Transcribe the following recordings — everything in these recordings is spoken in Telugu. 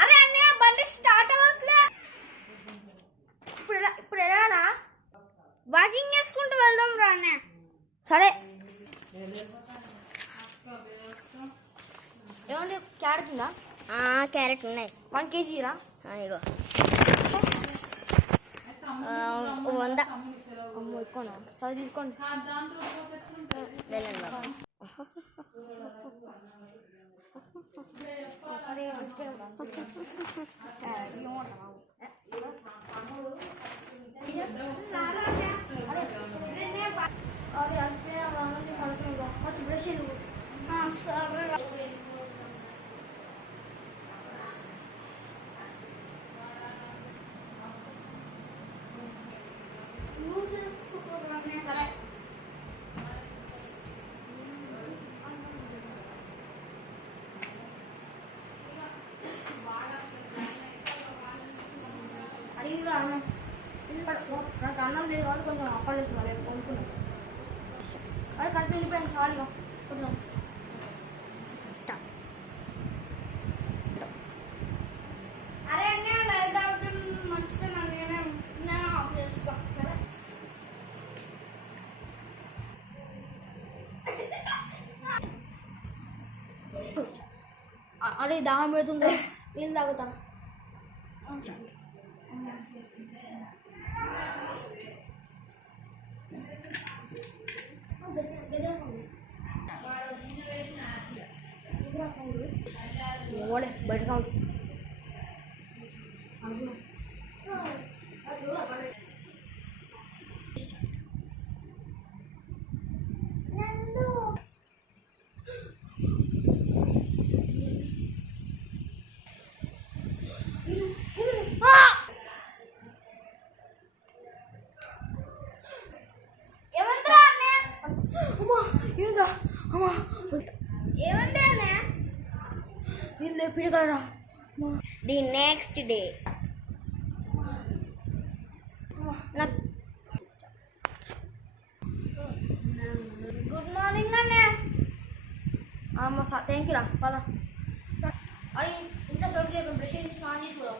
అరే అన్నయ్య బండి స్టార్ట్ అవ్వట్లే. ఇప్పుడు ఎలానా వాకింగ్ చేసుకుంటూ వెళ్దాం రా అన్నయ్య. సరే ఏమండి క్యారెట్ ఉందా? క్యారెట్ ఉన్నాయి. 1 kg రా. ఇగో 100. అమ్మో ఎక్కువనా? సరే తీసుకోండి. నాకు అన్నం లేదు వాళ్ళు కొంచెం అప్పాలు చేస్తున్నారు రేపు కొనుక్కున్నాం. అదే కడుపు వెళ్ళిపోయాను చాలు కొంచెం. అరే అన్నీ లైట్ అవుతుంది మంచిగా నేను ఆఫ్ చేస్తాను. సరే అదే దాహం పెడుతుందో నీళ్ళు తాగుతా. ఓడే బయట sound the next day good morning అన్నయ్య. అమ్మ థ్యాంక్ యూ రా పద. అది ఇంత సొంత బ్రష్ చేసి స్నానం చేసుకోదాం.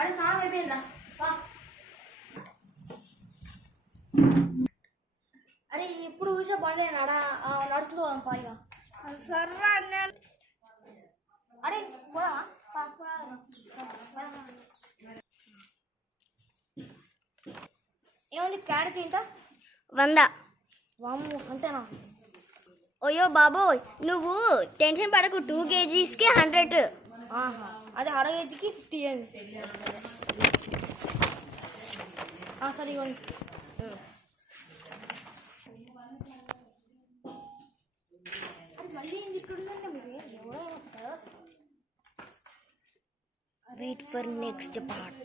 అరే స్నానం అయిపోయిందా? అరే ఇప్పుడు చూసా బండి నడుచుకో పైగా. సర్రా అరే పోదామా? ఏమండి క్యారెట్ తింటా 100. వాము అంతేనా? ఓయో బాబోయ్ నువ్వు టెన్షన్ పడకు. 2 kgsకి 100. అదే అర కేజీకి 50 అయింది. సరే ఇవ్వండి. మళ్ళీ ఇక్కడ ఉందంటే మీరు ఎవరో వెయిట్ ఫర్ నెక్స్ట్ పార్ట్.